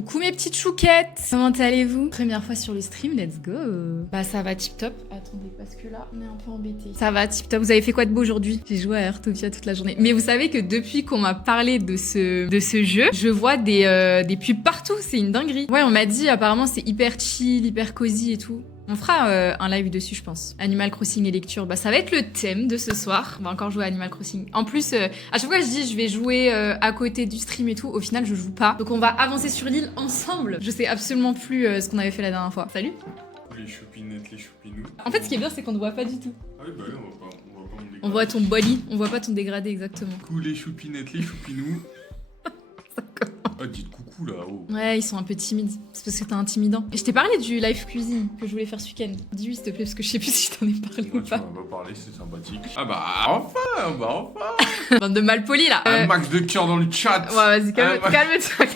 Coucou mes petites chouquettes, comment allez-vous? Première fois sur le stream, let's go. Bah ça va tip top. Attendez parce que là on est un peu embêtés. Ça va tip top. Vous avez fait quoi de beau aujourd'hui? J'ai joué à Airtopia toute la journée. Mais vous savez que depuis qu'on m'a parlé de ce jeu, je vois des pubs partout. C'est une dinguerie. Ouais, on m'a dit apparemment c'est hyper chill, hyper cosy et tout. On fera un live dessus, je pense. Animal Crossing et lecture, bah ça va être le thème de ce soir. On va encore jouer à Animal Crossing. En plus, à chaque fois je dis je vais jouer à côté du stream et tout, au final je joue pas. Donc on va avancer sur l'île ensemble. Je sais absolument plus ce qu'on avait fait la dernière fois. Salut. Les choupinettes, les choupinous. En fait, ce qui est bien, c'est qu'on ne voit pas du tout. Ah oui, bah oui, on va pas me dégrader. On voit ton body, on voit pas ton dégradé exactement. Coucou les choupinettes, les choupinous. Ah, dites coucou là, oh. Ouais, ils sont un peu timides. C'est parce que t'es intimidant. Et je t'ai parlé du live cuisine que je voulais faire ce week-end. Dis-lui s'il te plaît, parce que je sais plus si je t'en ai parlé ou Tu pas. m'en as parlé, c'est sympathique. Ah bah enfin. Bande de malpolis là. Un max de cœur dans le chat. Ouais, vas-y, calme-toi, ouais. calme-toi.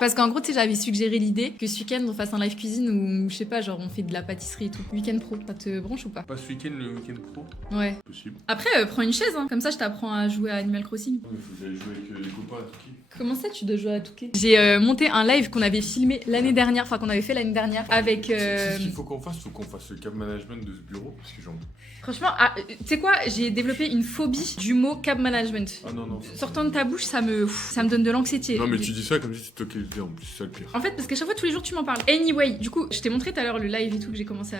Parce qu'en gros, tu sais, j'avais suggéré l'idée que ce week-end on fasse un live cuisine où, je sais pas, genre on fait de la pâtisserie et tout. Week-end pro, ça te branche ou pas? Pas ce week-end, le week-end pro. Ouais. Possible. Après, prends une chaise, hein. Comme ça je t'apprends à jouer à Animal Crossing. Non, mais faut que j'aille jouer avec les copains à Touki. Comment ça, tu dois jouer à Touquet? J'ai monté un live qu'on avait filmé l'année dernière, enfin qu'on avait fait l'année dernière avec. C'est ce qu'il faut qu'on fasse le cap management de ce bureau. Parce que j'en. Franchement, tu sais quoi? J'ai développé une phobie du mot cab management. Ah non. Sortant de ta bouche, ça me donne de l'anxiété. Non, mais tu dis ça comme si c'était toi qui le disais en plus, c'est ça le pire. En fait, parce qu'à chaque fois, tous les jours, tu m'en parles. Anyway, du coup, je t'ai montré tout à l'heure le live et tout que j'ai commencé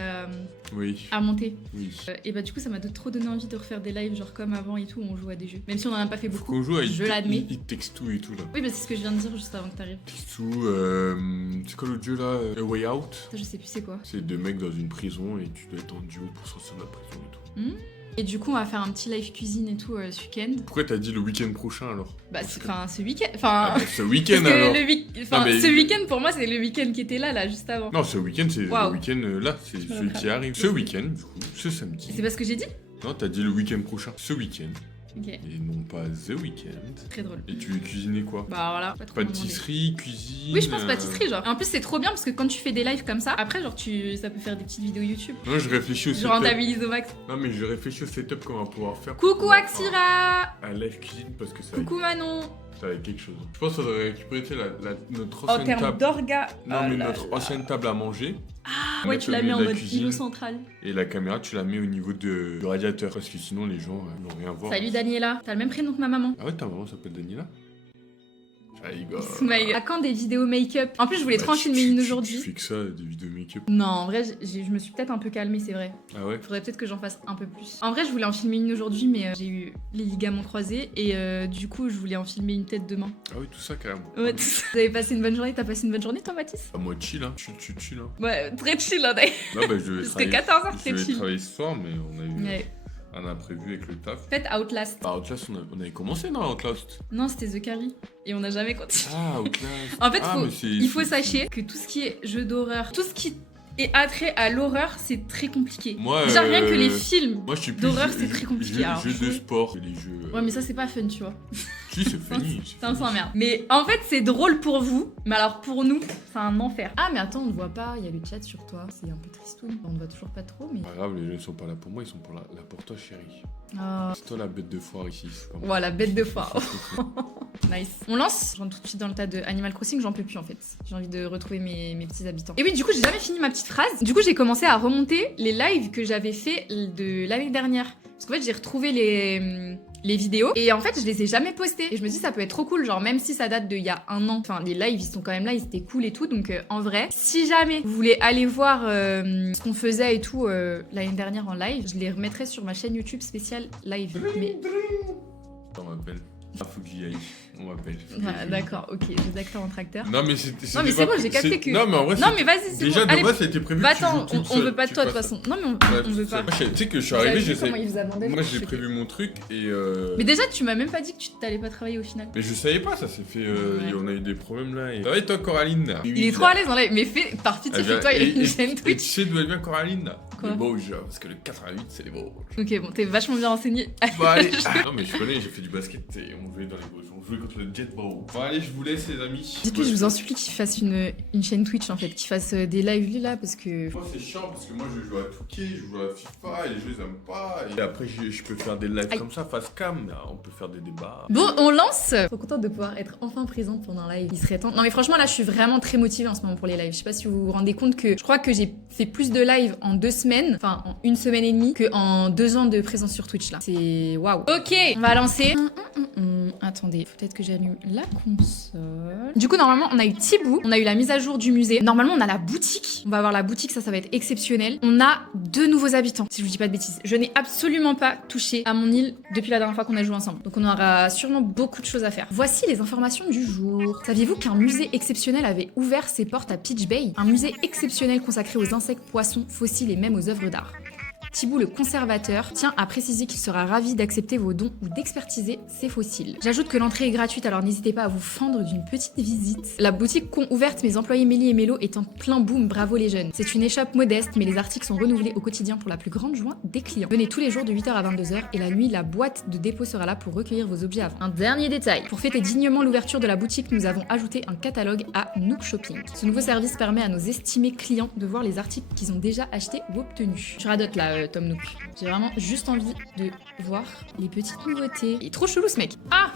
Oui. à monter. Oui. Et bah, du coup, ça m'a trop donné envie de refaire des lives, genre comme avant et tout, où on joue à des jeux. Même si on en a pas fait Faut beaucoup. qu'on joue à Je l'admets. It Takes Two et tout là. Oui, bah, c'est ce que je viens de dire juste avant que t'arrives. It Takes Two, c'est quoi l'autre jeu là? A Way Out. Ça, je sais plus c'est quoi. C'est deux mecs dans une prison et tu dois être en duo pour sortir de la prison et tout. Et du coup, on va faire un petit live cuisine et tout ce week-end. Pourquoi t'as dit le week-end prochain alors? Bah, Parce que- enfin, ce week-end. Ah, Enfin. bah, ce week-end Parce que alors. enfin, mais- ce week-end, pour moi, c'est le week-end qui était là, juste avant. Non, ce week-end c'est Waouh. le week-end là, c'est Je me celui le qui arrive. Ce week-end, du coup, ce samedi. C'est pas ce que j'ai dit? Non, t'as dit le week-end prochain. Ce week-end. Ok, Et non pas the weekend. très drôle. Et tu veux cuisiner quoi? Bah voilà, pas trop me demander. Pâtisserie, cuisine. Oui, je pense pâtisserie, genre. Et en plus, c'est trop bien parce que quand tu fais des lives comme ça, après, genre, ça peut faire des petites vidéos YouTube. Non, je réfléchis au Je setup. rentabilise au max. Non, mais je réfléchis au setup qu'on va pouvoir faire. Coucou Axira! Un live cuisine parce que ça Coucou Manon! va être quelque chose. Je pense qu'on devrait récupérer tu sais, notre En ancienne termes table. d'orga. Non, Oh mais là notre là. ancienne table à manger. Ah, ouais, mettre tu au la milieu mets en de la mode cuisine. îlot central. Et la caméra, tu la mets au niveau du radiateur. Parce que sinon, les gens n'ont rien à voir. Salut Daniela, t'as le même prénom que ma maman. Ah ouais, ta maman s'appelle Daniela? Je rigole. Smile. À quand des vidéos make-up? En plus, je voulais Bah, trop en filmer une Tu aujourd'hui. fais que ça, des vidéos make-up. Non, en vrai, je me suis peut-être un peu calmée, c'est vrai. Ah ouais? Faudrait peut-être que j'en fasse un peu plus. En vrai, je voulais en filmer une aujourd'hui, mais j'ai eu les ligaments croisés et du coup, je voulais en filmer une tête demain. Ah oui, tout ça carrément. Ouais, vous avez passé une bonne journée? T'as passé une bonne journée, toi, Mathis? Ah, moi, chill, hein. Chill, hein. Ouais, très chill, hein, d'ailleurs. Non, bah, je vais Jusqu'à travailler. 14h, Je très vais chill. travailler ce soir, mais on a eu Ouais. un imprévu avec le taf. Faites Outlast. Bah, Outlast, on avait commencé, non, Outlast? Non, c'était The Carry. Et on n'a jamais continué. Ah, Outlast. En fait, Ah, mais c'est- il faut c'est- sachez que tout ce qui est jeu d'horreur, tout ce qui est attrait à l'horreur, c'est très compliqué. Moi, Déjà, rien que les films. Moi, je suis plus d'horreur, jeu- c'est très compliqué. Alors, Jeux de jouer- sport, les jeux. Ouais, mais ça, c'est pas fun, tu vois. Si, c'est funny. C'est un sans merde. Mais en fait, c'est drôle pour vous, mais alors pour nous, c'est un enfer. Ah, mais attends, on ne voit pas, il y a le chat sur toi. C'est un peu tristoun. On ne voit toujours pas trop, mais. Pas grave, les jeux ne sont pas là pour moi, ils sont pour là pour toi, chérie. Ah. C'est toi la bête de foire ici. c'est pas moi. Voilà, bête de foire. Nice. On lance. Je rentre tout de suite dans le tas de Animal Crossing, j'en peux plus en fait. J'ai envie de retrouver mes petits habitants. Et oui, du coup, j'ai jamais fini ma petite phrase. Du coup, j'ai commencé à remonter les lives que j'avais fait de l'année dernière. Parce qu'en fait, j'ai retrouvé les vidéos et en fait, je les ai jamais postées. Et je me dis, ça peut être trop cool. Genre, même si ça date d'il y a un an, enfin, les lives, ils sont quand même là, ils étaient cool et tout. Donc, en vrai, si jamais vous voulez aller voir ce qu'on faisait et tout l'année dernière en live, je les remettrai sur ma chaîne YouTube spéciale live. Mais On m'appelle. Ah, faut que j'y aille. On m'appelle. ah, d'accord, ok, les acteurs en tracteur. Non, mais c'est. Non, mais c'est bon, j'ai capté que. Non, mais en vrai, Non, c'est- mais vas-y, c'est Déjà, bon. de Allez, base, ça a été prévu. bah que tu attends, joues toute on seule, veut pas de tu toi de toute fasses ça. façon. Non, mais Ouais, on veut c'est pas. ça. Moi, tu sais que je suis Vous avez arrivé, vu j'essaie. comment ils vous abandonnent, Moi, je j'ai suis prévu mon truc et. Mais déjà, tu m'as même pas dit que tu t'allais pas travailler au final. Mais je savais pas, ça s'est fait. Ouais. On a eu des problèmes là. Et... Ça va et toi, Coraline là? Il est trop à l'aise en live, mais fais, par pitié, Eh bien, fais-toi une et chaîne tu Twitch. sais d'où elle vient, Coraline là? Quoi Les Vosges, parce que le 88, c'est les Vosges. Ok, bon, t'es vachement bien renseigné. Bah, allez. Non, mais je connais, j'ai fait du basket et on jouait dans les Vosges. On jouait contre le jet bow. Bon, allez, je vous laisse, les amis. Dites-lui, je vous en supplie qu'il fasse une chaîne Twitch en fait, qu'il fasse des lives lui là parce que. Moi, c'est chiant parce que moi, je joue à Touquet, je joue à FIFA et les jeux, ils aiment pas. Et après, je peux faire des lives comme ça, face cam. On peut faire des débats. Bon, on lance. Trop contente de pouvoir être enfin présente pendant un live. Il serait temps. Non, mais franchement, là, je suis vraiment très motivée en ce moment pour les lives. Je sais pas si vous vous rendez compte que je crois que j'ai fait plus de lives en 2 semaines, enfin en 1 semaine et demie, que en 2 ans de présence sur Twitch là. C'est waouh. Ok, on va lancer. Attendez, peut-être que j'allume la console. Du coup, normalement, on a eu Thibaut, on a eu la mise à jour du musée. Normalement, on a la boutique. On va avoir la boutique, ça va être exceptionnel. On a 2 nouveaux habitants, si je vous dis pas de bêtises. Je n'ai absolument pas touché à mon île depuis la dernière fois qu'on a joué ensemble. Donc on aura sûrement beaucoup de choses à faire. Voici les informations du jour. Saviez-vous qu'un musée exceptionnel avait ouvert ses portes à Peach Bay? Un musée exceptionnel consacré aux insectes, poissons, fossiles et même aux œuvres d'art. Thibaut, le conservateur, tient à préciser qu'il sera ravi d'accepter vos dons ou d'expertiser ces fossiles. J'ajoute que l'entrée est gratuite, alors n'hésitez pas à vous fendre d'une petite visite. La boutique qu'ont ouverte mes employés Mélie et Mélo est en plein boom, bravo les jeunes. C'est une échoppe modeste, mais les articles sont renouvelés au quotidien pour la plus grande joie des clients. Venez tous les jours de 8h à 22h et la nuit, la boîte de dépôt sera là pour recueillir vos objets avant. Un dernier détail. Pour fêter dignement l'ouverture de la boutique, nous avons ajouté un catalogue à Nook Shopping. Ce nouveau service permet à nos estimés clients de voir les articles qu'ils ont déjà achetés ou obtenus. Je radote là, Tom Nook. J'ai vraiment juste envie de voir les petites nouveautés. Il est trop chelou ce mec. Ah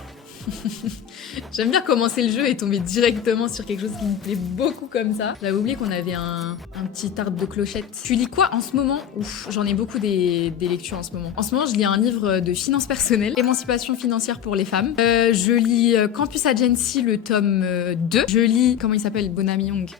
J'aime bien commencer le jeu et tomber directement sur quelque chose qui me plaît beaucoup comme ça. J'avais oublié qu'on avait un petit arbre de clochette. Tu lis quoi en ce moment? Ouf, j'en ai beaucoup des lectures en ce moment. En ce moment, je lis un livre de finances personnelles, émancipation financière pour les femmes. Je lis Campus Agency, le tome 2. Je lis, comment il s'appelle, Bonami Young.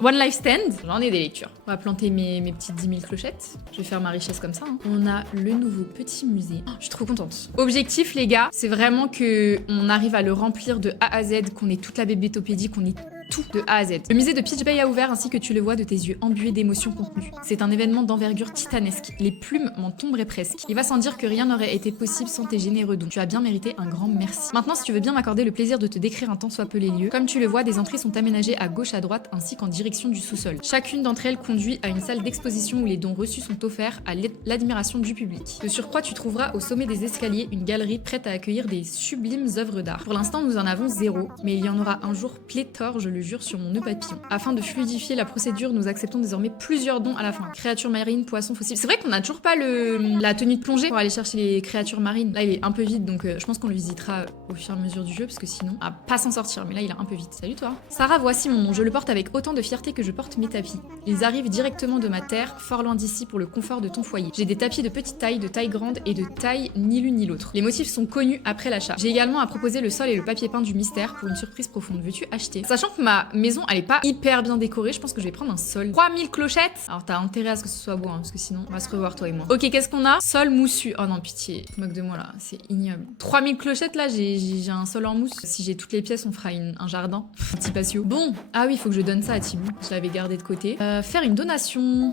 One Life Stand, j'en ai des lectures. On va planter mes petites 10 000 clochettes. Je vais faire ma richesse comme ça. Hein. On a le nouveau petit musée. Oh, je suis trop contente. Objectif, les gars, c'est vraiment que on arrive à le remplir de A à Z, qu'on ait toute la bébétopédie, qu'on ait tout de A à Z. Le musée de Peach Bay a ouvert ainsi que tu le vois de tes yeux embués d'émotions contenues. C'est un événement d'envergure titanesque. Les plumes m'en tomberaient presque. Il va sans dire que rien n'aurait été possible sans tes généreux dons. Tu as bien mérité un grand merci. Maintenant, si tu veux bien m'accorder le plaisir de te décrire un tant soit peu les lieux, comme tu le vois, des entrées sont aménagées à gauche, à droite, ainsi qu'en direction du sous-sol. Chacune d'entre elles conduit à une salle d'exposition où les dons reçus sont offerts à l'admiration du public. De surcroît, tu trouveras au sommet des escaliers une galerie prête à accueillir des sublimes œuvres d'art. Pour l'instant, nous en avons 0, mais il y en aura un jour pléthore, je le jure sur mon nœud papillon. Afin de fluidifier la procédure, nous acceptons désormais plusieurs dons à la fin. Créatures marines, poissons, fossiles. C'est vrai qu'on n'a toujours pas la tenue de plongée pour aller chercher les créatures marines. Là, il est un peu vide, donc je pense qu'on le visitera au fur et à mesure du jeu, parce que sinon, on va pas s'en sortir. Mais là, il est un peu vide. Salut toi. Sarah, voici mon nom. Je le porte avec autant de fierté que je porte mes tapis. Ils arrivent directement de ma terre, fort loin d'ici pour le confort de ton foyer. J'ai des tapis de petite taille, de taille grande et de taille ni l'une ni l'autre. Les motifs sont connus après l'achat. J'ai également à proposer le sol et le papier peint du mystère pour une surprise profonde. Veux-tu acheter? Sachant que ma maison, elle est pas hyper bien décorée, je pense que je vais prendre un sol. 3000 clochettes. Alors t'as intérêt à ce que ce soit beau, hein, parce que sinon on va se revoir toi et moi. Ok, qu'est-ce qu'on a? Sol moussu. Oh non, pitié. Tu te moques de moi là, c'est ignoble. 3000 clochettes là, j'ai un sol en mousse. Si j'ai toutes les pièces, on fera un jardin. Un petit patio. Bon, ah oui, il faut que je donne ça à Thibaut. Je l'avais gardé de côté. Faire une donation.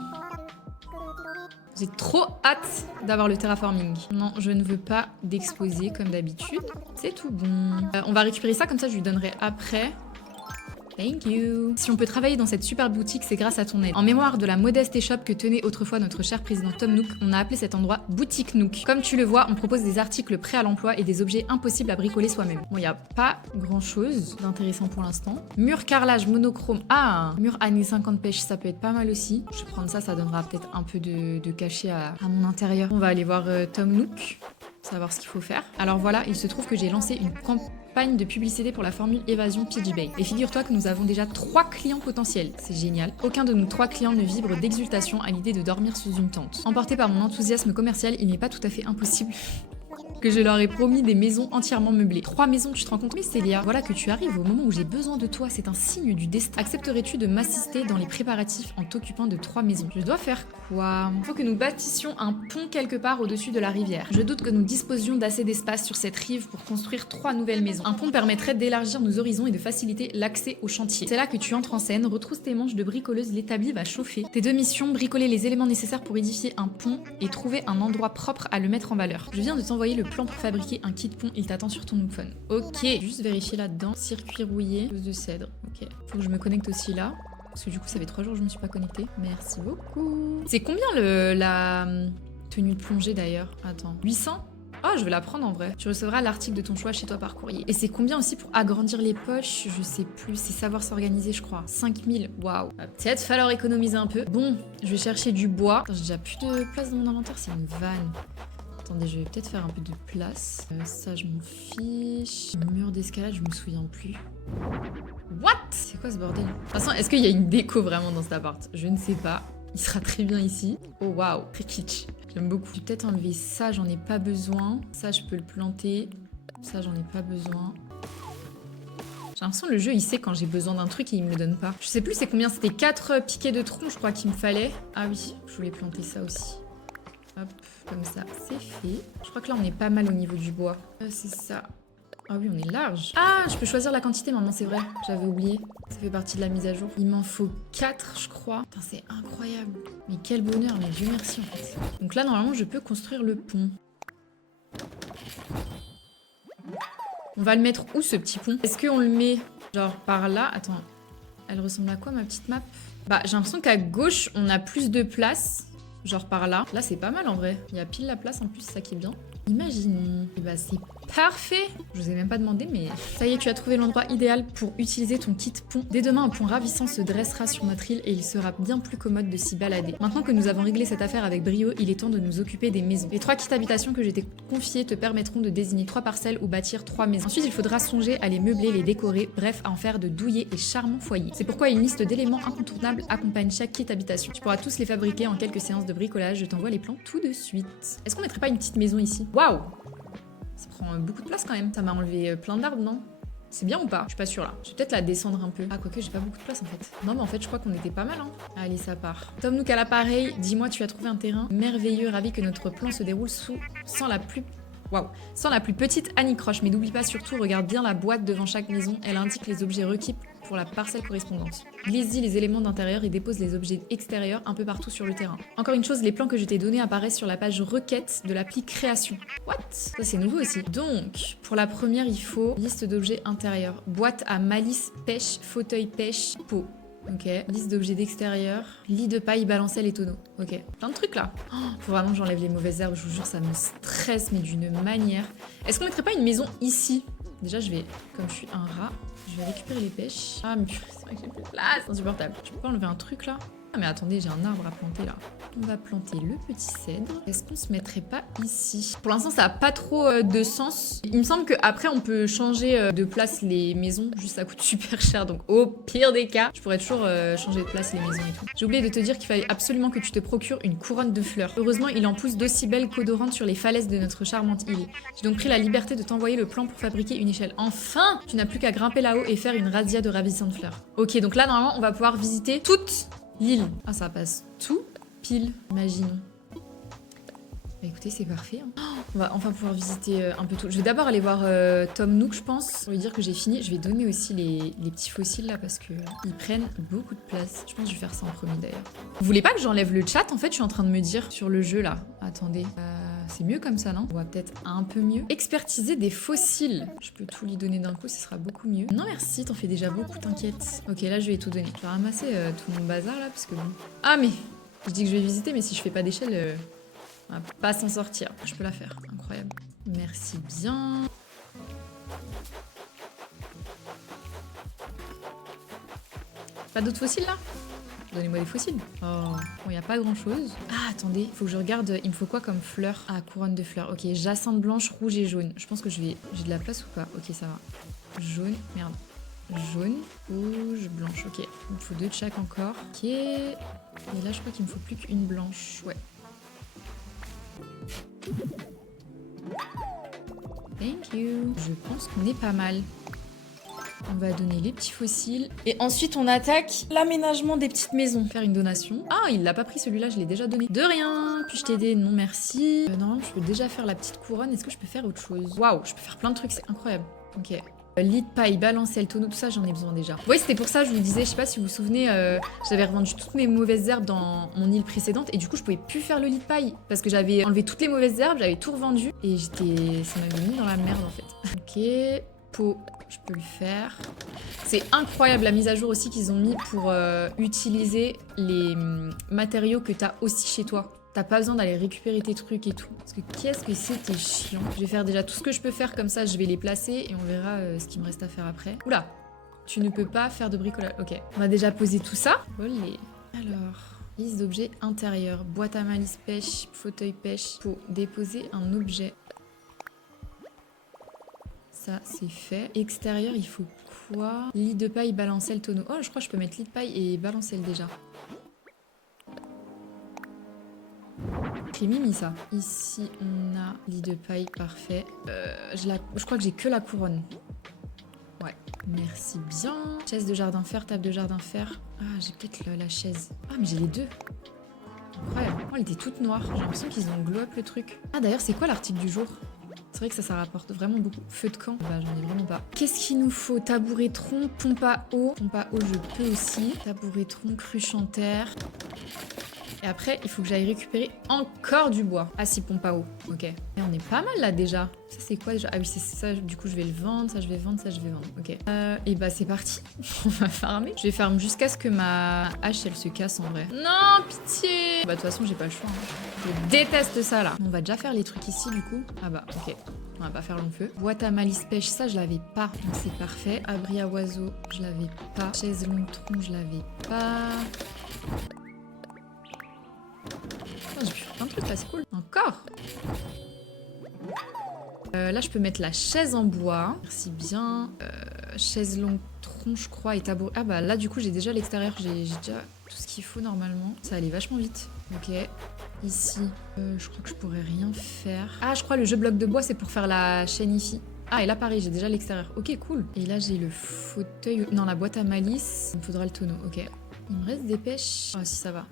J'ai trop hâte d'avoir le terraforming. Non, je ne veux pas d'exposer comme d'habitude. C'est tout bon. On va récupérer ça, comme ça je lui donnerai après. Thank you. Si on peut travailler dans cette superbe boutique, c'est grâce à ton aide. En mémoire de la modeste échoppe que tenait autrefois notre cher président Tom Nook, on a appelé cet endroit Boutique Nook. Comme tu le vois, on propose des articles prêts à l'emploi et des objets impossibles à bricoler soi-même. Bon, il n'y a pas grand-chose d'intéressant pour l'instant. Mur carrelage monochrome. Ah, mur années 50 pêche, ça peut être pas mal aussi. Je vais prendre ça, ça donnera peut-être un peu de cachet à mon intérieur. On va aller voir Tom Nook, savoir ce qu'il faut faire. Alors voilà, il se trouve que j'ai lancé une campagne de publicité pour la formule évasion Peach Bay. Et figure-toi que nous avons déjà 3 clients potentiels. C'est génial. Aucun de nos 3 clients ne vibre d'exultation à l'idée de dormir sous une tente. Emporté par mon enthousiasme commercial, il n'est pas tout à fait impossible que je leur ai promis des maisons entièrement meublées. 3 maisons, tu te rends compte? Mais Célia, voilà que tu arrives au moment où j'ai besoin de toi, c'est un signe du destin. Accepterais-tu de m'assister dans les préparatifs en t'occupant de 3 maisons? Je dois faire quoi? Il faut que nous bâtissions un pont quelque part au-dessus de la rivière. Je doute que nous disposions d'assez d'espace sur cette rive pour construire 3 nouvelles maisons. Un pont permettrait d'élargir nos horizons et de faciliter l'accès au chantier. C'est là que tu entres en scène, retrousse tes manches de bricoleuse, l'établi va chauffer. Tes 2 missions, bricoler les éléments nécessaires pour édifier un pont et trouver un endroit propre à le mettre en valeur. Je viens de t'envoyer le plan pour fabriquer un kit pont, il t'attend sur ton Nookphone. Ok, juste vérifier là-dedans. Circuit rouillé, chose de cèdre. Ok, faut que je me connecte aussi là. Parce que du coup, ça fait 3 jours que je me suis pas connectée. Merci beaucoup. C'est combien la tenue de plongée d'ailleurs? Attends. 800? Oh, je vais la prendre en vrai. Tu recevras l'article de ton choix chez toi par courrier. Et c'est combien aussi pour agrandir les poches? Je sais plus. C'est savoir s'organiser, je crois. 5000. Waouh. Va peut-être falloir économiser un peu. Bon, je vais chercher du bois. J'ai déjà plus de place dans mon inventaire. C'est une vanne. Attendez, je vais peut-être faire un peu de place. Ça, je m'en fiche. Mur d'escalade, je me souviens plus. What? C'est quoi ce bordel? De toute façon, est-ce qu'il y a une déco vraiment dans cet appart? Je ne sais pas. Il sera très bien ici. Oh waouh, très kitsch. J'aime beaucoup. Je vais peut-être enlever ça, j'en ai pas besoin. Ça, je peux le planter. Ça, j'en ai pas besoin. J'ai l'impression que le jeu, il sait quand j'ai besoin d'un truc et il me le donne pas. Je sais plus c'est combien, c'était 4 piquets de tronc, je crois qu'il me fallait. Ah oui, je voulais planter ça aussi. Hop, comme ça, c'est fait. Je crois que là, on est pas mal au niveau du bois. C'est ça. Ah oui, on est large. Ah, je peux choisir la quantité maintenant, c'est vrai. J'avais oublié. Ça fait partie de la mise à jour. Il m'en faut 4, je crois. Putain, c'est incroyable. Mais quel bonheur, mais Dieu merci en fait. Donc là, normalement, je peux construire le pont. On va le mettre où, ce petit pont? Est-ce qu'on le met genre par là? Attends, elle ressemble à quoi, ma petite map? Bah, j'ai l'impression qu'à gauche, on a plus de place. Genre par là. Là, c'est pas mal en vrai. Il y a pile la place en plus, c'est ça qui est bien. Imaginons. Et bah, c'est parfait. Je vous ai même pas demandé, mais ça y est, tu as trouvé l'endroit idéal pour utiliser ton kit pont. Dès demain, un pont ravissant se dressera sur notre île et il sera bien plus commode de s'y balader. Maintenant que nous avons réglé cette affaire avec brio, il est temps de nous occuper des maisons. Les 3 kits habitations que je t'ai confiés te permettront de désigner 3 parcelles ou bâtir 3 maisons. Ensuite, il faudra songer à les meubler, les décorer, bref, à en faire de douillets et charmants foyers. C'est pourquoi une liste d'éléments incontournables accompagne chaque kit habitation. Tu pourras tous les fabriquer en quelques séances de bricolage. Je t'envoie les plans tout de suite. Est-ce qu'on mettrait pas une petite maison ici? Waouh! Ça prend beaucoup de place quand même. Ça m'a enlevé plein d'arbres, non? C'est bien ou pas? Je suis pas sûre là. Je vais peut-être la descendre un peu. Ah, quoique j'ai pas beaucoup de place en fait. Non, mais en fait, je crois qu'on était pas mal, hein. Allez, ça part. Tom Nook à l'appareil. Dis-moi, tu as trouvé un terrain merveilleux, ravi que notre plan se déroule sans la plus petite anicroche. Mais n'oublie pas surtout, regarde bien la boîte devant chaque maison. Elle indique les objets requis pour la parcelle correspondante. Glisse-y les éléments d'intérieur et dépose les objets extérieurs un peu partout sur le terrain. Encore une chose, les plans que je t'ai donnés apparaissent sur la page requête de l'appli création. What? Ça c'est nouveau aussi. Donc, pour la première, il faut liste d'objets intérieurs. Boîte à malice, pêche, fauteuil pêche, pot. Ok. Liste d'objets d'extérieur. Lit de paille, balancelle et tonneau. Ok. Plein de trucs là. Oh, faut vraiment que j'enlève les mauvaises herbes. Je vous jure, ça me stresse, mais d'une manière. Est-ce qu'on mettrait pas une maison ici? Déjà, je vais, comme je suis un rat, je vais récupérer les pêches. Ah, mais c'est vrai que j'ai plus de place. C'est insupportable. Je peux pas enlever un truc là? Ah, mais attendez, j'ai un arbre à planter là. On va planter le petit cèdre. Est-ce qu'on se mettrait pas ici? Pour l'instant, ça n'a pas trop de sens. Il me semble qu'après, on peut changer de place les maisons. Juste, ça coûte super cher. Donc, au pire des cas, je pourrais toujours changer de place les maisons et tout. J'ai oublié de te dire qu'il fallait absolument que tu te procures une couronne de fleurs. Heureusement, il en pousse d'aussi belles qu'odorantes sur les falaises de notre charmante île. J'ai donc pris la liberté de t'envoyer le plan pour fabriquer une échelle. Enfin, tu n'as plus qu'à grimper là-haut et faire une razzia de ravissantes fleurs. Ok, donc là, normalement, on va pouvoir visiter toute l'île. Ah, ça passe tout pile, imaginons. Bah écoutez, c'est parfait. Hein. Oh, on va enfin pouvoir visiter un peu tout. Je vais d'abord aller voir Tom Nook, je pense, pour lui dire que j'ai fini. Je vais donner aussi les petits fossiles là parce que ils prennent beaucoup de place. Je pense que je vais faire ça en premier d'ailleurs. Vous voulez pas que j'enlève le chat? En fait, je suis en train de me dire sur le jeu là. Attendez. C'est mieux comme ça, non? On va peut-être un peu mieux. Expertiser des fossiles. Je peux tout lui donner d'un coup, ce sera beaucoup mieux. Non merci, t'en fais déjà beaucoup, t'inquiète. Ok, là je vais tout donner. Je vais ramasser tout mon bazar là, parce que bon... Ah mais... Je dis que je vais visiter, mais si je fais pas d'échelle, on va pas s'en sortir. Je peux la faire, incroyable. Merci bien. Pas d'autres fossiles là? Donnez-moi des fossiles. Oh, bon, y a pas grand-chose. Ah, attendez, faut que je regarde. Il me faut quoi comme fleurs? Ah, couronne de fleurs. Ok, jacinthe blanche, rouge et jaune. Je pense que j'ai de la place ou pas? Ok, ça va. Jaune, merde. Jaune, rouge, blanche. Ok, il me faut 2 de chaque encore. Ok. Et là, je crois qu'il me faut plus qu'une blanche. Ouais. Thank you. Je pense qu'on est pas mal. On va donner les petits fossiles. Et ensuite, on attaque l'aménagement des petites maisons. Faire une donation. Ah, il l'a pas pris celui-là, je l'ai déjà donné. De rien. Puis-je t'aider? Non, merci. Normalement, je peux déjà faire la petite couronne. Est-ce que je peux faire autre chose? Waouh, je peux faire plein de trucs, c'est incroyable. Ok. Lit de paille, balancelle, tonneau, tout ça, j'en ai besoin déjà. Oui, c'était pour ça, je vous disais, je sais pas si vous vous souvenez, j'avais revendu toutes mes mauvaises herbes dans mon île précédente et du coup, je pouvais plus faire le lit de paille parce que j'avais enlevé toutes les mauvaises herbes, j'avais tout revendu et ça m'avait mis dans la merde en fait. Ok, pot, je peux le faire. C'est incroyable la mise à jour aussi qu'ils ont mis pour utiliser les matériaux que t'as aussi chez toi. T'as pas besoin d'aller récupérer tes trucs et tout. Parce que qu'est-ce que c'était chiant. Je vais faire déjà tout ce que je peux faire comme ça, je vais les placer et on verra ce qu'il me reste à faire après. Oula, tu ne peux pas faire de bricolage. Ok, on va déjà poser tout ça. Olé. Alors, liste d'objets intérieurs. Boîte à malice pêche, fauteuil pêche. Pour déposer un objet. Ça, c'est fait. Extérieur, il faut quoi? Lit de paille, balancelle, tonneau. Oh, je crois que je peux mettre lit de paille et balancelle déjà. J'ai mis ça. Ici, on a lit de paille, parfait. Je crois que j'ai que la couronne. Ouais, merci bien. Chaise de jardin fer, table de jardin fer. Ah, j'ai peut-être la chaise. Ah, mais j'ai les deux. Incroyable. Oh, elle était toute noire. J'ai l'impression qu'ils ont glow up le truc. Ah, d'ailleurs, c'est quoi l'article du jour? C'est vrai que ça rapporte vraiment beaucoup. Feu de camp, bah j'en ai vraiment pas. Qu'est-ce qu'il nous faut? Tabouret tronc, pompe à eau. Pompe à eau, je peux aussi. Tabouret tronc, cruche en terre. Et après, il faut que j'aille récupérer encore du bois. Ah si, pompe à eau. Ok. Et on est pas mal là déjà. Ça c'est quoi déjà? Ah oui, c'est ça. Du coup, je vais le vendre. Ça, je vais vendre. Ça, je vais vendre. Ok. Et bah c'est parti. On va farmer. Je vais farmer jusqu'à ce que ma hache, elle se casse en vrai. Non, pitié. Bah de toute façon, j'ai pas le choix. Hein. Je déteste ça là. On va déjà faire les trucs ici du coup. Ah bah ok. On va pas faire long feu. Boîte à malice pêche, ça je l'avais pas. Donc c'est parfait. Abri à oiseaux, je l'avais pas. Chaise longue tronc, je l'avais pas. J'ai pu faire plein de trucs là, c'est cool. Encore. Là, je peux mettre la chaise en bois. Merci bien. Chaise longue tronc, je crois, et tabouret. Ah bah là, du coup, j'ai déjà l'extérieur. J'ai déjà tout ce qu'il faut normalement. Ça allait vachement vite. Ok. Ici, je crois que je pourrais rien faire. Ah, je crois le jeu bloc de bois, c'est pour faire la chaîne ici. Ah, et là, pareil, j'ai déjà l'extérieur. Ok, cool. Et là, j'ai le fauteuil. Non, la boîte à malice. Il me faudra le tonneau. Ok. Il me reste des pêches. Ah si, ça va.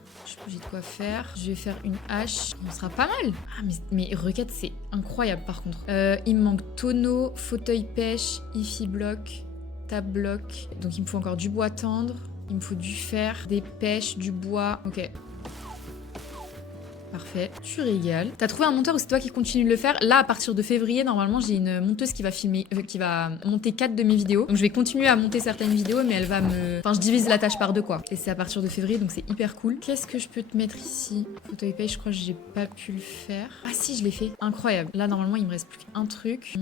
J'ai de quoi faire. Je vais faire une hache. On sera pas mal. Ah mais requête, c'est incroyable par contre. Il me manque tonneau, fauteuil pêche, IFI bloc, table bloc. Donc il me faut encore du bois tendre. Il me faut du fer, des pêches, du bois. Ok. Parfait, tu régales. T'as trouvé un monteur ou c'est toi qui continue de le faire? Là, à partir de février, normalement, j'ai une monteuse qui va filmer, qui va monter 4 de mes vidéos. Donc je vais continuer à monter certaines vidéos, mais elle va me... Enfin, je divise la tâche par 2, quoi. Et c'est à partir de février, donc c'est hyper cool. Qu'est-ce que je peux te mettre ici? Fauteuil pêche, je crois que j'ai pas pu le faire. Ah si, je l'ai fait. Incroyable. Là, normalement, il me reste plus qu'un truc.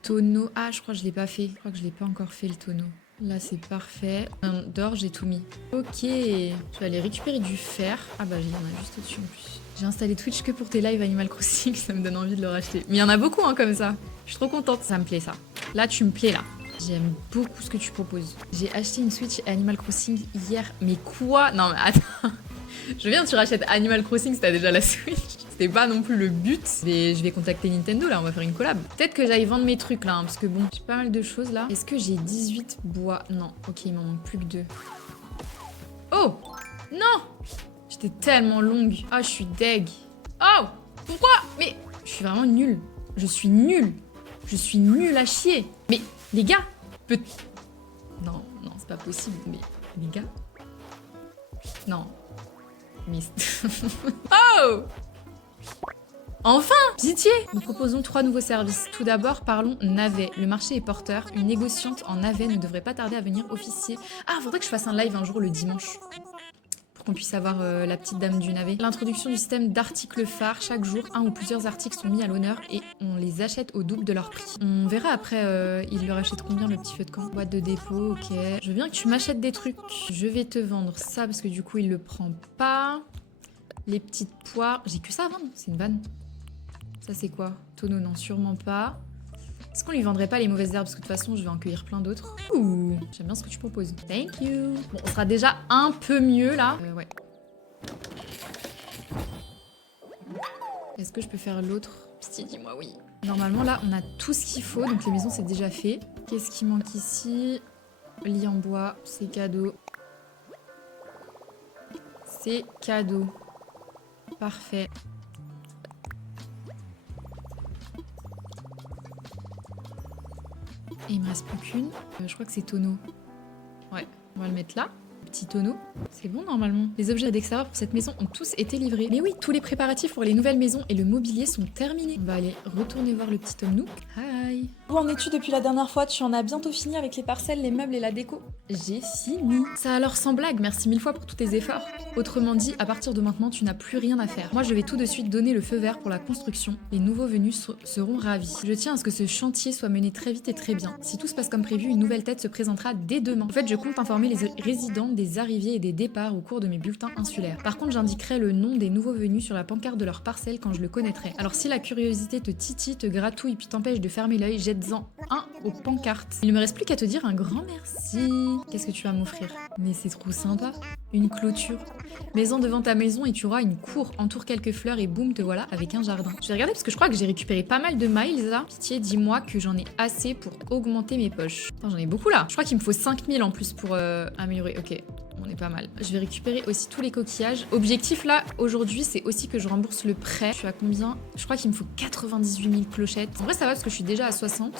Tonneau. Ah, je crois que je l'ai pas fait. Je crois que je l'ai pas encore fait, le tonneau. Là, c'est parfait. Dehors, j'ai tout mis. Ok. Je vais aller récupérer du fer. Ah bah, il y en a juste au-dessus en plus. J'ai installé Twitch que pour tes lives Animal Crossing, ça me donne envie de le racheter. Mais il y en a beaucoup hein, comme ça. Je suis trop contente, ça me plaît ça. Là, tu me plais là. J'aime beaucoup ce que tu proposes. J'ai acheté une Switch Animal Crossing hier. Mais quoi? Non mais attends. Je viens, tu rachètes Animal Crossing si t'as déjà la Switch. C'était pas non plus le but. Je vais contacter Nintendo là, on va faire une collab. Peut-être que j'aille vendre mes trucs là, hein, parce que bon, j'ai pas mal de choses là. Est-ce que j'ai 18 bois? Non, ok, il m'en manque plus que 2. Oh! Non! J'étais tellement longue. Ah, je suis deg. Oh! Pourquoi? Mais je suis vraiment nulle. Je suis nulle. Je suis nulle à chier. Mais les gars, non, c'est pas possible. Mais les gars, non. Mais oh! Enfin! Pitié! Nous proposons 3 nouveaux services. Tout d'abord, parlons navet. Le marché est porteur. Une négociante en navet ne devrait pas tarder à venir officier. Ah, faudrait que je fasse un live un jour le dimanche. Pour qu'on puisse avoir la petite dame du navet. L'introduction du système d'articles phares. Chaque jour, un ou plusieurs articles sont mis à l'honneur et on les achète au double de leur prix. On verra après, il leur achète combien le petit feu de camp. Boîte de dépôt, ok. Je veux bien que tu m'achètes des trucs. Je vais te vendre ça parce que du coup, il le prend pas. Les petites poires. J'ai que ça à vendre, c'est une vanne. Ça, c'est quoi? Tonneau, non, sûrement pas. Est-ce qu'on lui vendrait pas les mauvaises herbes? Parce que de toute façon, je vais en cueillir plein d'autres. Ouh, j'aime bien ce que tu proposes. Thank you. Bon, on sera déjà un peu mieux, là. Ouais. Est-ce que je peux faire l'autre? Pitié, dis-moi oui. Normalement, là, on a tout ce qu'il faut. Donc, les maisons, c'est déjà fait. Qu'est-ce qui manque ici? Lit en bois, c'est cadeau. C'est cadeau. Parfait. Et il me reste plus qu'une. Je crois que c'est tonneau. Ouais, on va le mettre là. Petit tonneau. C'est bon normalement. Les objets d'extérieur pour cette maison ont tous été livrés. Mais oui, tous les préparatifs pour les nouvelles maisons et le mobilier sont terminés. On va aller retourner voir le petit homme Nook. Hi. Où en es-tu depuis la dernière fois? Tu en as bientôt fini avec les parcelles, les meubles et la déco? J'ai fini. Ça alors sans blague, merci 1000 fois pour tous tes efforts. Autrement dit, à partir de maintenant, tu n'as plus rien à faire. Moi, je vais tout de suite donner le feu vert pour la construction. Les nouveaux venus seront ravis. Je tiens à ce que ce chantier soit mené très vite et très bien. Si tout se passe comme prévu, une nouvelle tête se présentera dès demain. En fait, je compte informer les résidents des arrivées et des départs au cours de mes bulletins insulaires. Par contre, j'indiquerai le nom des nouveaux venus sur la pancarte de leur parcelle quand je le connaîtrai. Alors si la curiosité te titille, te gratouille puis t'empêche de fermer l'œil, jette-en un aux pancartes. Il ne me reste plus qu'à te dire un grand merci. Qu'est-ce que tu vas m'offrir? Mais c'est trop sympa. Une clôture. Maison devant ta maison et tu auras une cour, entoure quelques fleurs et boum, te voilà avec un jardin. Je vais regarder parce que je crois que j'ai récupéré pas mal de miles là. Pitié, dis-moi que j'en ai assez pour augmenter mes poches. Putain, j'en ai beaucoup là. Je crois qu'il me faut 5000 en plus pour améliorer. Ok. On est pas mal. Je vais récupérer aussi tous les coquillages. Objectif là, aujourd'hui, c'est aussi que je rembourse le prêt. Je suis à combien? Je crois qu'il me faut 98 000 clochettes. En vrai, ça va parce que je suis déjà à 60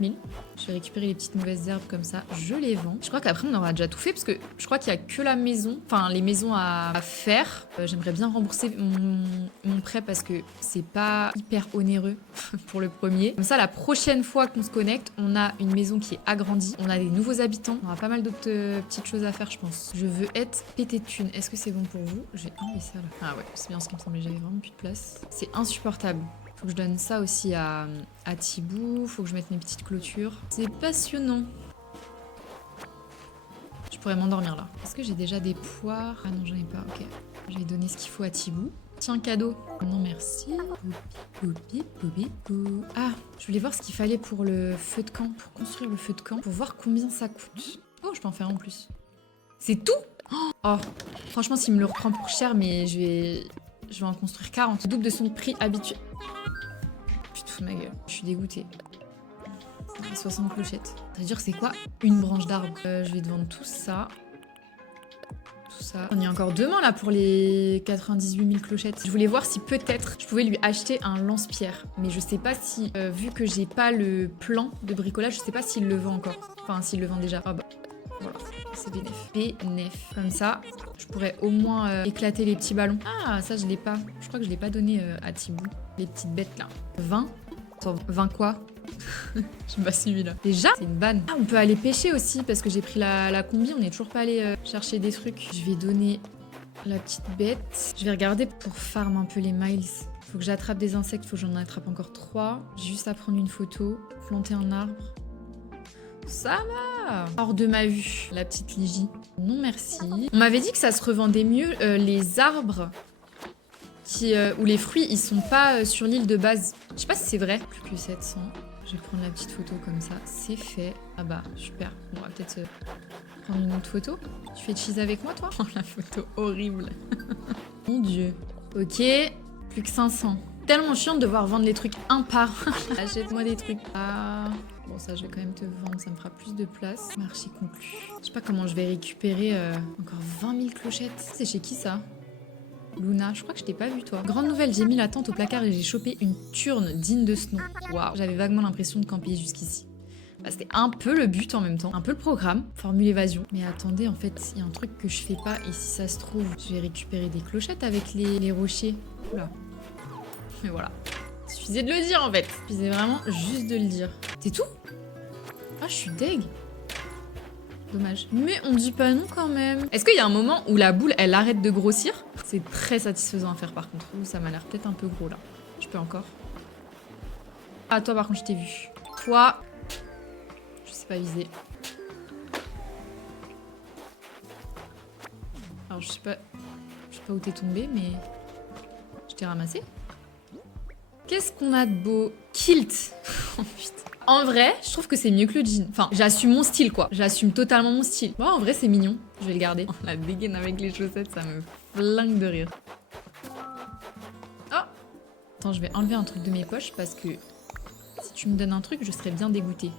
000. Je vais récupérer les petites mauvaises herbes comme ça. Je les vends. Je crois qu'après, on aura déjà tout fait parce que je crois qu'il y a que la maison, enfin les maisons à faire. J'aimerais bien rembourser mon prêt parce que c'est pas hyper onéreux pour le premier. Comme ça, la prochaine fois qu'on se connecte, on a une maison qui est agrandie. On a des nouveaux habitants. On aura pas mal d'autres petites choses à faire, je pense. Je veux être pété de thunes. Est-ce que c'est bon pour vous? J'ai enlevé ça là. Ah ouais, c'est bien ce qui me semblait. J'avais vraiment plus de place. C'est insupportable. Faut que je donne ça aussi à Thibou. Faut que je mette mes petites clôtures. C'est passionnant. Je pourrais m'endormir là. Est-ce que j'ai déjà des poires? Ah non, j'en ai pas. Ok. Je vais donner ce qu'il faut à Thibou. Tiens, cadeau. Non, merci. Ah, je voulais voir ce qu'il fallait pour le feu de camp. Pour construire le feu de camp. Pour voir combien ça coûte. Oh, je peux en faire en plus. C'est tout? Oh, franchement, s'il me le reprend pour cher, mais je vais en construire 40. Double de son prix habituel. Putain, ma gueule. Je suis dégoûtée. 60 clochettes. Ça veut dire c'est quoi une branche d'arbre? Je vais te vendre tout ça. Tout ça. On y a encore demain là pour les 98 000 clochettes. Je voulais voir si peut-être je pouvais lui acheter un lance-pierre. Mais je sais pas si, vu que j'ai pas le plan de bricolage, je sais pas s'il le vend encore. Enfin, s'il le vend déjà. Ah bah. Voilà, c'est bénéf. Bénéf. Comme ça, je pourrais au moins éclater les petits ballons. Ah, ça, je l'ai pas. Je crois que je l'ai pas donné à Thibou. Les petites bêtes, là. 20 20 quoi? Je m'as suivi, là. Déjà, c'est une vanne. Ah, on peut aller pêcher aussi, parce que j'ai pris la combi. On n'est toujours pas allé chercher des trucs. Je vais donner la petite bête. Je vais regarder pour farm un peu les miles. Faut que j'attrape des insectes. Faut que j'en attrape encore 3. J'ai juste à prendre une photo. Planter un arbre. Ça va. Hors de ma vue, la petite Ligie. Non merci. On m'avait dit que ça se revendait mieux les arbres où les fruits ils sont pas sur l'île de base. Je sais pas si c'est vrai. Plus que 700. Je vais prendre la petite photo comme ça. C'est fait. Ah bah super. On va peut-être prendre une autre photo. Tu fais cheese avec moi toi? Oh la photo horrible. Mon dieu. Ok. Plus que 500. Tellement chiant de devoir vendre les trucs un par un. Achète-moi des trucs. Ah. Bon, ça, je vais quand même te vendre, ça me fera plus de place. Marché conclu. Je sais pas comment je vais récupérer encore 20 000 clochettes. C'est chez qui, ça? Luna, je crois que je t'ai pas vu, toi. Grande nouvelle, j'ai mis la tente au placard et j'ai chopé une turne digne de ce nom. Waouh, j'avais vaguement l'impression de camper jusqu'ici. Bah, c'était un peu le but en même temps. Un peu le programme. Formule évasion. Mais attendez, en fait, il y a un truc que je fais pas. Et si ça se trouve, je vais récupérer des clochettes avec les rochers. Oula. Mais voilà. Il suffisait de le dire en fait. Il suffisait vraiment juste de le dire. C'est tout? Ah, je suis deg. Dommage. Mais on dit pas non quand même. Est-ce qu'il y a un moment où la boule, elle arrête de grossir? C'est très satisfaisant à faire par contre. Ouh, ça m'a l'air peut-être un peu gros là. Je peux encore. Ah, toi par contre, je t'ai vu. Toi, je sais pas viser. Alors, je sais pas où t'es tombé, mais je t'ai ramassé. Qu'est-ce qu'on a de beau? Kilt. Oh putain. En vrai, je trouve que c'est mieux que le jean. Enfin, j'assume mon style, quoi. J'assume totalement mon style. Bon, en vrai, c'est mignon. Je vais le garder. Oh, la dégaine avec les chaussettes, ça me flingue de rire. Oh! Attends, je vais enlever un truc de mes poches parce que si tu me donnes un truc, je serais bien dégoûtée.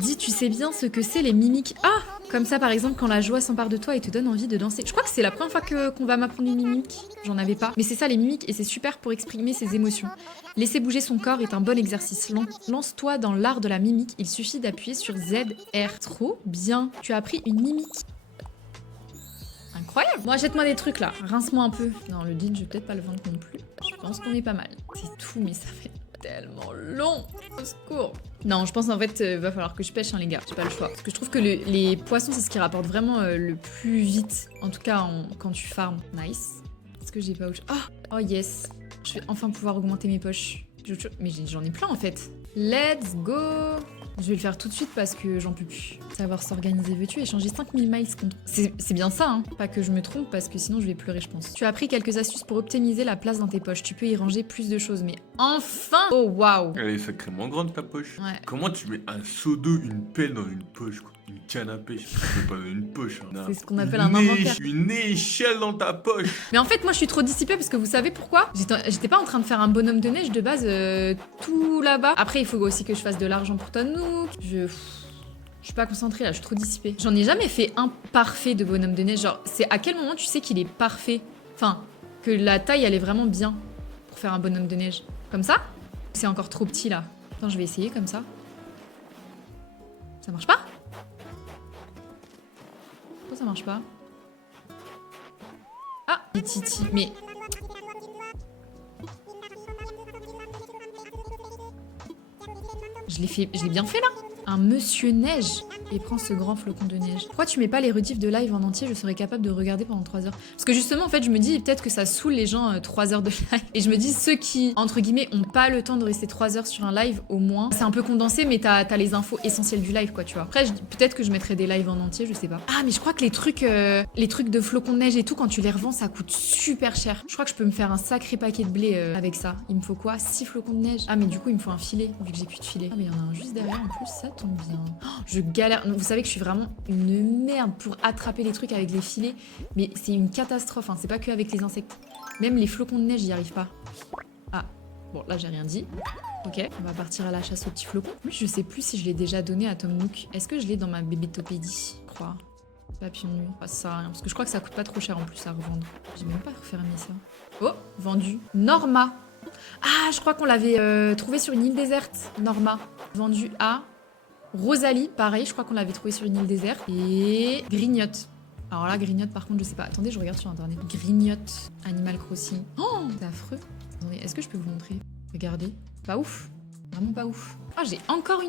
Dis, tu sais bien ce que c'est les mimiques. Ah! Comme ça, par exemple, quand la joie s'empare de toi et te donne envie de danser. Je crois que c'est la première fois qu'on va m'apprendre une mimique. J'en avais pas. Mais c'est ça, les mimiques, et c'est super pour exprimer ses émotions. Laisser bouger son corps est un bon exercice. Lance-toi dans l'art de la mimique. Il suffit d'appuyer sur ZR. Trop bien. Tu as appris une mimique. Incroyable. Bon, achète-moi des trucs, là. Rince-moi un peu. Non, le jean, je vais peut-être pas le vendre non plus. Je pense qu'on est pas mal. C'est tout, mais ça fait Tellement long. Au secours. Non, je pense en fait, va falloir que je pêche, hein, les gars. J'ai pas le choix. Parce que je trouve que les poissons, c'est ce qui rapporte vraiment le plus vite. En tout cas, quand tu farmes. Nice. Est-ce que j'ai pas autre chose? Oh yes. Je vais enfin pouvoir augmenter mes poches. Mais j'en ai plein en fait. Let's go. Je vais le faire tout de suite parce que j'en peux plus. Savoir s'organiser, veux-tu échanger 5000 miles contre... C'est bien ça, hein. Pas que je me trompe parce que sinon je vais pleurer, je pense. Tu as appris quelques astuces pour optimiser la place dans tes poches. Tu peux y ranger plus de choses, mais enfin. Oh waouh. Elle est sacrément grande ta poche. Ouais. Comment tu mets un seau d'eau, une pelle dans une poche, quoi? Une canne à pêche, c'est pas dans une poche. Hein. C'est ce qu'on appelle un inventaire. Une échelle dans ta poche. Mais en fait, moi, je suis trop dissipée parce que vous savez pourquoi? J'étais pas en train de faire un bonhomme de neige de base tout là-bas. Après, il faut aussi que je fasse de l'argent pour Tom Nook. Je suis pas concentrée là, je suis trop dissipée. J'en ai jamais fait un parfait de bonhomme de neige. Genre, c'est à quel moment tu sais qu'il est parfait? Enfin, que la taille, elle est vraiment bien pour faire un bonhomme de neige. Comme ça? C'est encore trop petit là. Attends, je vais essayer comme ça. Ça marche pas? Pourquoi ça marche pas? Ah, les titi. Mais... Je l'ai bien fait là. Un monsieur neige. Et prends ce grand flocon de neige. Pourquoi tu mets pas les rediffs de live en entier? Je serais capable de regarder pendant 3 heures. Parce que justement, en fait, je me dis peut-être que ça saoule les gens 3 heures de live. Et je me dis, ceux qui, entre guillemets, ont pas le temps de rester 3 heures sur un live, au moins. C'est un peu condensé, mais t'as les infos essentielles du live, quoi, tu vois. Après, peut-être que je mettrai des lives en entier, je sais pas. Ah, mais je crois que les trucs de flocons de neige et tout, quand tu les revends, ça coûte super cher. Je crois que je peux me faire un sacré paquet de blé avec ça. Il me faut quoi? 6 flocons de neige. Ah, mais du coup, il me faut un filet, vu que j'ai plus de filet. Ah, mais il y en a un juste derrière en plus, ça tombe bien. Oh, je galère. Vous savez que je suis vraiment une merde pour attraper les trucs avec les filets, mais c'est une catastrophe, hein. C'est pas que avec les insectes. Même les flocons de neige, j'y arrive pas. Ah, bon, là j'ai rien dit. Ok, on va partir à la chasse aux petits flocons. Mais je sais plus si je l'ai déjà donné à Tom Nook. Est-ce que je l'ai dans ma bébétopédie? Je crois. Papillon nu. Ah, ça sert à rien, parce que je crois que ça coûte pas trop cher en plus à revendre. J'ai même pas refermé ça. Oh, vendu. Norma. Ah, je crois qu'on l'avait trouvé sur une île déserte. Norma. Vendu à... Rosalie, pareil, je crois qu'on l'avait trouvé sur une île déserte. Et Grignotte. Alors là, Grignotte, par contre, je sais pas. Attendez, je regarde sur internet. Grignotte, Animal Crossing. Oh, c'est affreux. Attendez, est-ce que je peux vous montrer? Regardez. Pas ouf. Vraiment pas ouf. Ah, j'ai encore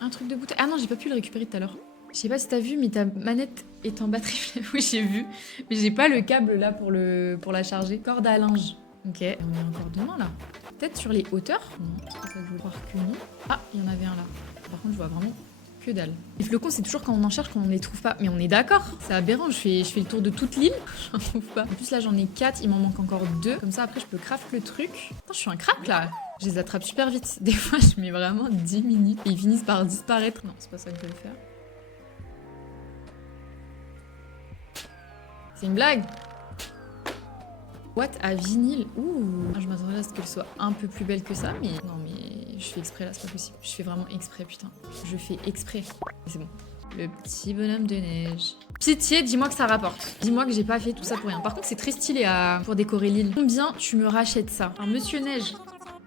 un truc de bouteille. Ah non, j'ai pas pu le récupérer tout à l'heure. Je sais pas si t'as vu, mais ta manette est en batterie. Oui, j'ai vu. Mais j'ai pas le câble là pour la charger. Corde à linge. Ok. On est encore demain là. Peut-être sur les hauteurs? Non, c'est pas ça que je veux croire que non. Ah, il y en avait un là. Par contre, je vois vraiment que dalle. Les flocons, c'est toujours quand on en cherche qu'on ne les trouve pas. Mais on est d'accord. C'est aberrant. Je fais le tour de toute l'île. J'en trouve pas. En plus, là, j'en ai 4. Il m'en manque encore 2. Comme ça, après, je peux craft le truc. Attends, je suis un crack, là. Je les attrape super vite. Des fois, je mets vraiment 10 minutes. Et ils finissent par disparaître. Non, c'est pas ça que je vais faire. C'est une blague. What? À vinyle? Ouh. Je m'attendais à ce qu'elle soit un peu plus belle que ça, mais... Non, mais je fais exprès, là, c'est pas possible. Je fais vraiment exprès, putain. Je fais exprès. C'est bon. Le petit bonhomme de neige. Pitié, dis-moi que ça rapporte. Dis-moi que j'ai pas fait tout ça pour rien. Par contre, c'est très stylé pour décorer l'île. Combien tu me rachètes ça? Un monsieur neige.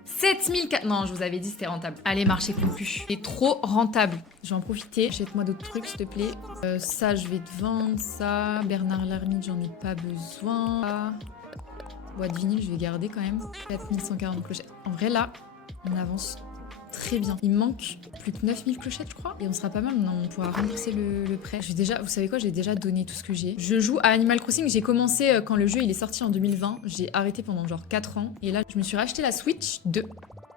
7004. Non, je vous avais dit c'était rentable. Allez, marché conclu. C'est trop rentable. Je vais en profiter. Achète-moi d'autres trucs, s'il te plaît. Ça, je vais te vendre. Ça, Bernard Lhermitte, j'en ai pas besoin. Boîte vinyle, je vais garder quand même. 4140 clochettes. En vrai, là, on avance très bien. Il me manque plus que 9000 clochettes, je crois. Et on sera pas mal. On pourra rembourser le prêt. Vous savez quoi, j'ai déjà donné tout ce que j'ai. Je joue à Animal Crossing. J'ai commencé quand le jeu il est sorti en 2020. J'ai arrêté pendant genre 4 ans. Et là, je me suis racheté la Switch 2.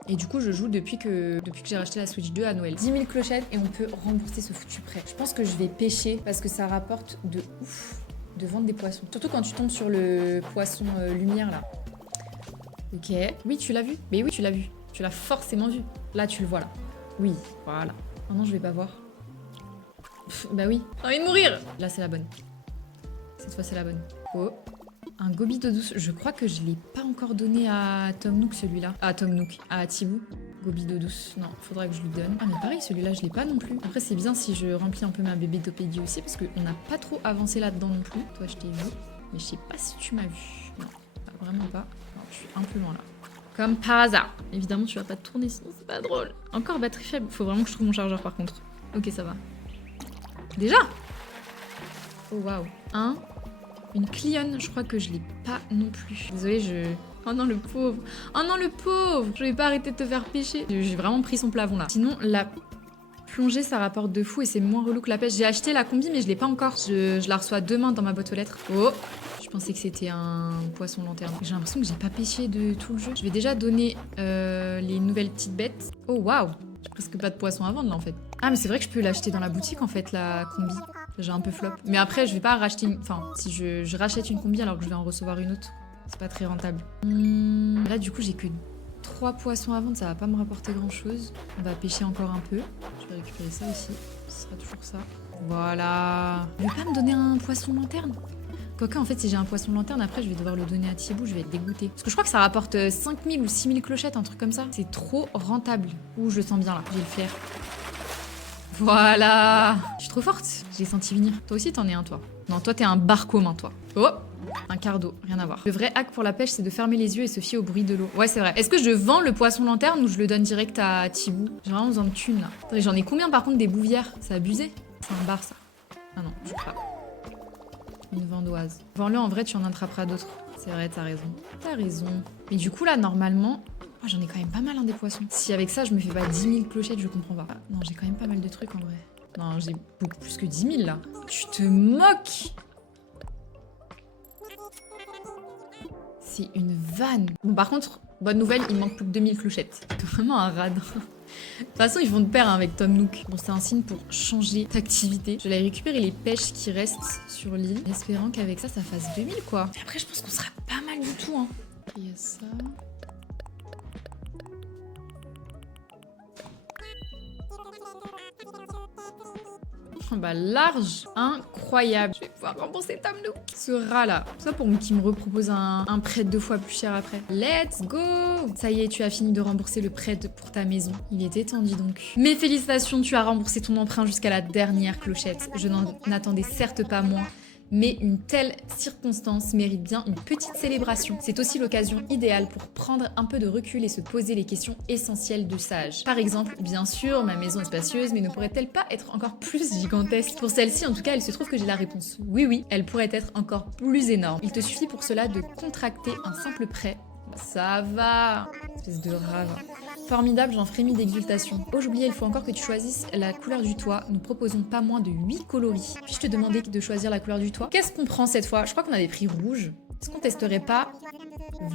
Et du coup, je joue depuis que j'ai racheté la Switch 2 à Noël. 10 000 clochettes et on peut rembourser ce foutu prêt. Je pense que je vais pêcher parce que ça rapporte de ouf de vendre des poissons. Surtout quand tu tombes sur le poisson lumière là. Ok. Oui, tu l'as vu? Mais oui, tu l'as vu. Tu l'as forcément vu. Là, tu le vois là. Oui, voilà. Oh non, je vais pas voir. Bah oui. J'ai envie de mourir. Là, c'est la bonne. Cette fois, c'est la bonne. Oh. Un gobi d'eau douce. Je crois que je l'ai pas encore donné à Tom Nook celui-là. À Tom Nook. À Thibaut. Gobi d'eau douce. Non, faudrait que je lui donne. Ah mais pareil, celui-là je l'ai pas non plus. Après c'est bien si je remplis un peu ma bébétopédie aussi parce qu'on n'a pas trop avancé là-dedans non plus. Toi je t'ai vu, mais je sais pas si tu m'as vu. Non, vraiment pas. Non, je suis un peu loin là. Comme par hasard. Évidemment tu vas pas te tourner sinon c'est pas drôle. Encore batterie faible. Faut vraiment que je trouve mon chargeur par contre. Ok ça va. Déjà. Oh waouh. Une Clion, je crois que je l'ai pas non plus. Désolée, Oh non, le pauvre. Oh non, le pauvre. Je vais pas arrêter de te faire pêcher. J'ai vraiment pris son plafond là. Sinon, la plongée, ça rapporte de fou et c'est moins relou que la pêche. J'ai acheté la combi, mais je l'ai pas encore. Je la reçois demain dans ma boîte aux lettres. Oh, je pensais que c'était un poisson lanterne. J'ai l'impression que j'ai pas pêché de tout le jeu. Je vais déjà donner les nouvelles petites bêtes. Oh, waouh. J'ai presque pas de poisson à vendre là en fait. Ah, mais c'est vrai que je peux l'acheter dans la boutique en fait, la combi. J'ai un peu flop. Mais après, je vais pas racheter une... Enfin, si je rachète une combi alors que je vais en recevoir une autre, c'est pas très rentable. Là, du coup, j'ai que 3 poissons à vendre. Ça va pas me rapporter grand-chose. On va pêcher encore un peu. Je vais récupérer ça aussi. Ce sera toujours ça. Voilà. Je vais pas me donner un poisson lanterne. Quoique, en fait, si j'ai un poisson lanterne, après, je vais devoir le donner à Thibou. Je vais être dégoûtée. Parce que je crois que ça rapporte 5000 ou 6000 clochettes, un truc comme ça. C'est trop rentable. Ouh, je le sens bien, là. J'ai le flair. Voilà. Je suis trop forte. J'ai senti venir. Toi aussi, t'en es un, toi. Non, toi, t'es un bar commun, toi. Oh, un quart d'eau. Rien à voir. Le vrai hack pour la pêche, c'est de fermer les yeux et se fier au bruit de l'eau. Ouais, c'est vrai. Est-ce que je vends le poisson lanterne ou je le donne direct à Thibou? J'ai vraiment besoin de thunes, là. Attendez, j'en ai combien, par contre, des bouvières? C'est abusé. C'est un bar, ça. Ah non, je crois pas. Une vendoise. Vends-le, en vrai, tu en attraperas d'autres. C'est vrai, t'as raison. T'as raison. Mais du coup, là, normalement... Oh, j'en ai quand même pas mal, hein, des poissons. Si avec ça, je me fais pas 10 000 clochettes, je comprends pas. Non, j'ai quand même pas mal de trucs, en vrai. Non, j'ai beaucoup plus que 10 000, là. Tu te moques! C'est une vanne. Bon, par contre, bonne nouvelle, il manque plus que 2000 clochettes. C'est vraiment un radin. De toute façon, ils vont de pair hein, avec Tom Nook. Bon, c'est un signe pour changer d'activité. Je vais aller récupérer les pêches qui restent sur l'île, espérant qu'avec ça, ça fasse 2000, quoi. Et après, je pense qu'on sera pas mal du tout, hein. Il y a ça... Bah large, incroyable. Je vais pouvoir rembourser Tom Nook. Ce rat là, ça pour qui me repropose un prêt 2 fois plus cher après. Let's go. Ça y est, tu as fini de rembourser le prêt pour ta maison. Il était temps, dis donc. Mes félicitations, tu as remboursé ton emprunt jusqu'à la dernière clochette. Je n'en attendais certes pas moins. Mais une telle circonstance mérite bien une petite célébration. C'est aussi l'occasion idéale pour prendre un peu de recul et se poser les questions essentielles du sage. Par exemple, bien sûr, ma maison est spacieuse, mais ne pourrait-elle pas être encore plus gigantesque? Pour celle-ci, en tout cas, il se trouve que j'ai la réponse. Oui, oui, elle pourrait être encore plus énorme. Il te suffit pour cela de contracter un simple prêt. Ça va. Espèce de rave. Formidable, j'en frémis d'exultation. Oh, j'oubliais, il faut encore que tu choisisses la couleur du toit. Nous proposons pas moins de 8 coloris. Puis-je te demander de choisir la couleur du toit? Qu'est-ce qu'on prend cette fois? Je crois qu'on avait pris rouge. Est-ce qu'on testerait pas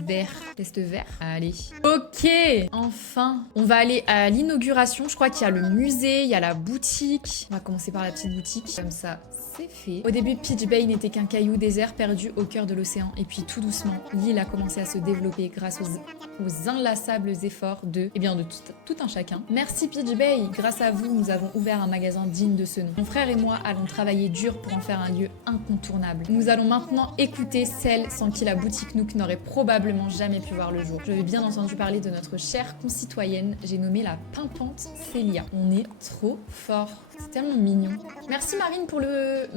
vert? Teste vert. Allez. Ok, enfin. On va aller à l'inauguration. Je crois qu'il y a le musée, il y a la boutique. On va commencer par la petite boutique. Comme ça, c'est fait. Au début, Peach Bay n'était qu'un caillou désert perdu au cœur de l'océan. Et puis tout doucement, l'île a commencé à se développer grâce aux inlassables efforts de tout un chacun. Merci Peach Bay. Grâce à vous, nous avons ouvert un magasin digne de ce nom. Mon frère et moi allons travailler dur pour en faire un lieu incontournable. Nous allons maintenant écouter celle sans qui la boutique Nook n'aurait probablement jamais pu voir le jour. Je vais bien entendu parler de notre chère concitoyenne, j'ai nommé la pimpante Célia. On est trop fort. C'est tellement mignon. Merci Marine pour le...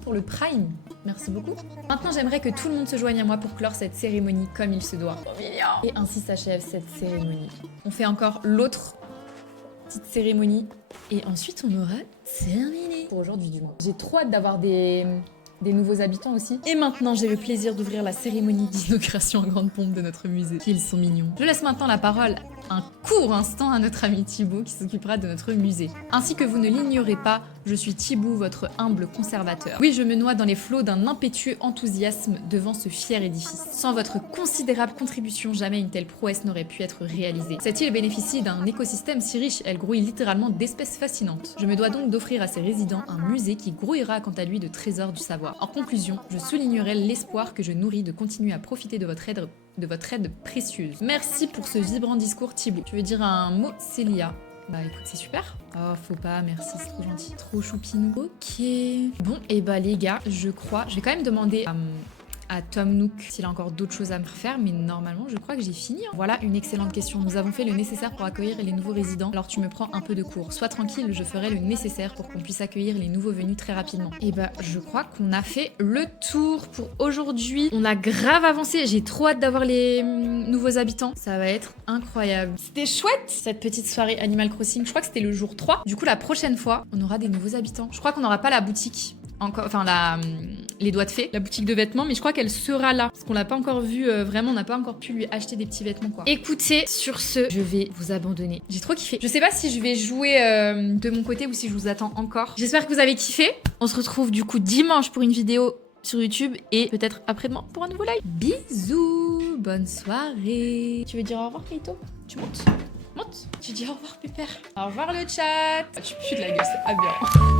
pour le Prime. Merci beaucoup. Maintenant, j'aimerais que tout le monde se joigne à moi pour clore cette cérémonie comme il se doit. Trop mignon. Et ainsi s'achève cette cérémonie. On fait encore l'autre petite cérémonie. Et ensuite, on aura terminé. Pour aujourd'hui, du moins. J'ai trop hâte d'avoir des nouveaux habitants aussi. Et maintenant, j'ai le plaisir d'ouvrir la cérémonie d'inauguration en grande pompe de notre musée. Qu'ils sont mignons. Je laisse maintenant la parole un court instant à notre ami Thibou qui s'occupera de notre musée. Ainsi que vous ne l'ignorez pas, je suis Thibou, votre humble conservateur. Oui, je me noie dans les flots d'un impétueux enthousiasme devant ce fier édifice. Sans votre considérable contribution, jamais une telle prouesse n'aurait pu être réalisée. Cette île bénéficie d'un écosystème si riche, elle grouille littéralement d'espèces fascinantes. Je me dois donc d'offrir à ses résidents un musée qui grouillera quant à lui de trésors du savoir. En conclusion, je soulignerai l'espoir que je nourris de continuer à profiter de votre aide précieuse. Merci pour ce vibrant discours, Thibou. Tu veux dire un mot, Célia? Bah écoute, c'est super. Oh, faut pas, merci, c'est trop gentil. Trop choupinou. Ok. Bon, et bah les gars, je crois... Je vais quand même demander à Tom Nook s'il a encore d'autres choses à me refaire, mais normalement, je crois que j'ai fini. Voilà une excellente question. Nous avons fait le nécessaire pour accueillir les nouveaux résidents, alors tu me prends un peu de cours. Sois tranquille, je ferai le nécessaire pour qu'on puisse accueillir les nouveaux venus très rapidement. Et bah, je crois qu'on a fait le tour pour aujourd'hui. On a grave avancé. J'ai trop hâte d'avoir les nouveaux habitants. Ça va être incroyable. C'était chouette, cette petite soirée Animal Crossing. Je crois que c'était le jour 3. Du coup, la prochaine fois, on aura des nouveaux habitants. Je crois qu'on n'aura pas la boutique. Encore, enfin les doigts de fée, la boutique de vêtements, mais je crois qu'elle sera là. Parce qu'on l'a pas encore vu, vraiment, on n'a pas encore pu lui acheter des petits vêtements, quoi. Écoutez, sur ce, je vais vous abandonner. J'ai trop kiffé. Je sais pas si je vais jouer de mon côté ou si je vous attends encore. J'espère que vous avez kiffé. On se retrouve du coup dimanche pour une vidéo sur YouTube et peut-être après-demain pour un nouveau live. Bisous, bonne soirée. Tu veux dire au revoir, Kaito? Tu montes? Monte. Tu dis au revoir, Pépère. Au revoir le chat. Tu pues de la gueule, c'est pas bien.